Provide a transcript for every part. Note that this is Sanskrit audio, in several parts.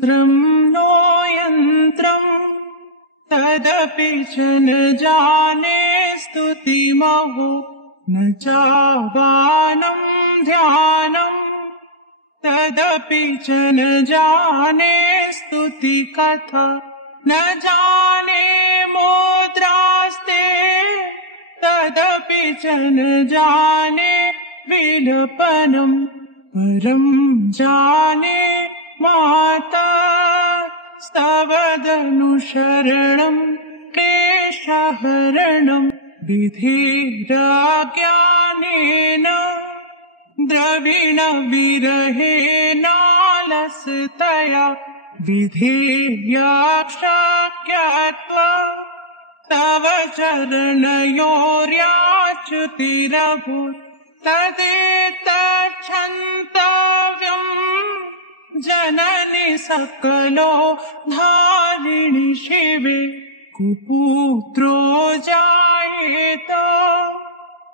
मन्त्रं नो यन्त्रं तदपि च न जाने स्तुतिमहो न चावानं ध्यानं तदपि च न जाने स्तुति कथा न जाने मुद्रास्ते तदपि च न जाने विलपनं परं जाने माता स्तवदनुशरणं क्लेशहरणं विधिराज्ञानेन द्रविणविरहेणालसतया विधेयाशक्यत्वा तव चरणयोर्याच्युतिरभूत् तदेतच्छन्तव्यम् जननि सकलो धारिणि शिवे कुपुत्रो जायेत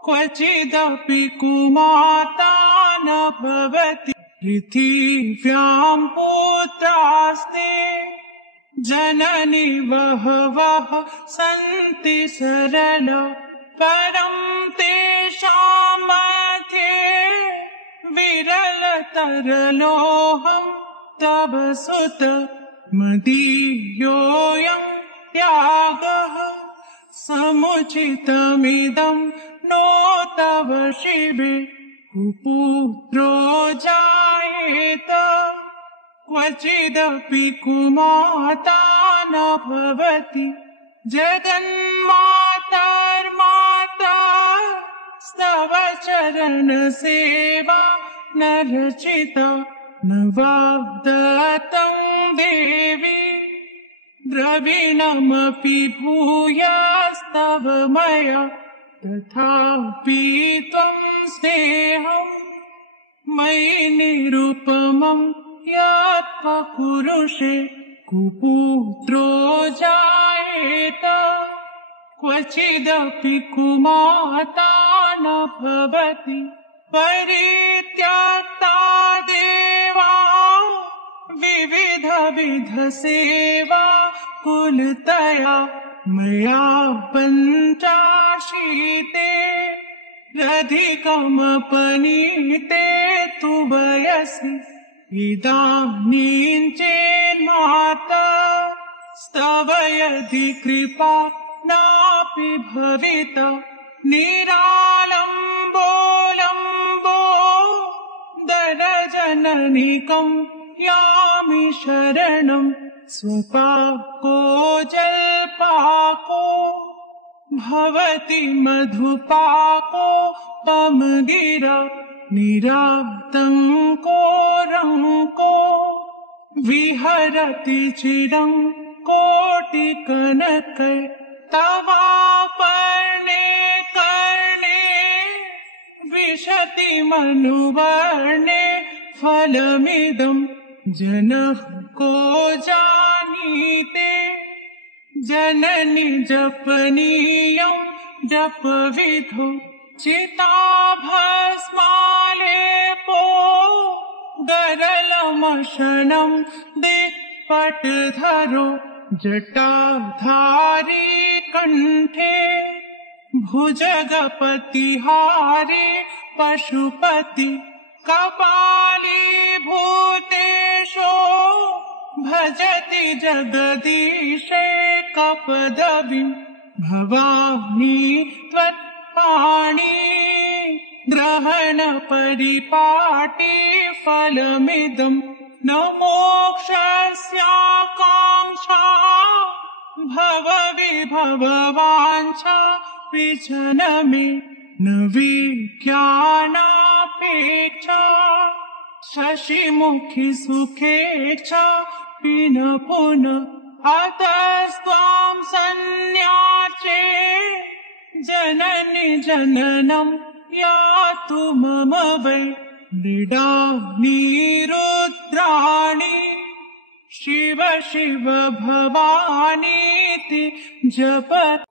क्वचिदपि कुमाता न भवति पृथिव्यां पुत्रास्ते जननि बहवः सन्ति सरला परं तेषां मध्ये विरलतरलोऽहं तव सुत मदीयोऽयं त्यागः समुचितमिदं नो तव शिवे कुपुत्रो जायेत क्वचिदपि कुमाता न भवति जगन्मातर्माता स्तव चरणसेवा न रचिता न वाग्दत्तं देवी द्रविणमपि भूयास्तव मया तथापि त्वं स्नेहं मयि निरुपमं यत्पकुरुषे कुपुत्रो जायेत क्वचिदपि कुमाता न भवति परित्यक्ता देवा विविधविधसेवा कुलतया मया पञ्चाशीते रधिकमपनीते तु वयसि इदानीं चेन्माता स्तव यदि कृपा नापि भविता निरालम्बो दरजननिकं यामि शरणं स्वपाको जल्पाको भवति मधुपाको पमगिरा निरातङ्को रङ्को विहरति चिरं कोटिकनकै तवापर्णे कर्णे विशति मनुवर्णे फलमिदं जनः को जानीते जननि जपनीयं जपविधो चिताभस्मालेपो गरलमशनं दिक्पटधरो जटाधारी कंठे भुजगपतिहारी पशुपति कपाली भूतेशो भजति जगदीशे कपदविं भवानी त्वत्पाणि ग्रहण परिपाटी फलमिदं न मोक्षस्याकाङ्क्षा भवविभववाञ्छा विचन मे न विज्ञानापेक्षा शशिमुखि सुखेच्छा पिन पुनः अतस्त्वां सन्याचे जननि जननं यातु मम वै मृडानि रुद्राणि शिव शिव भवानीति जपत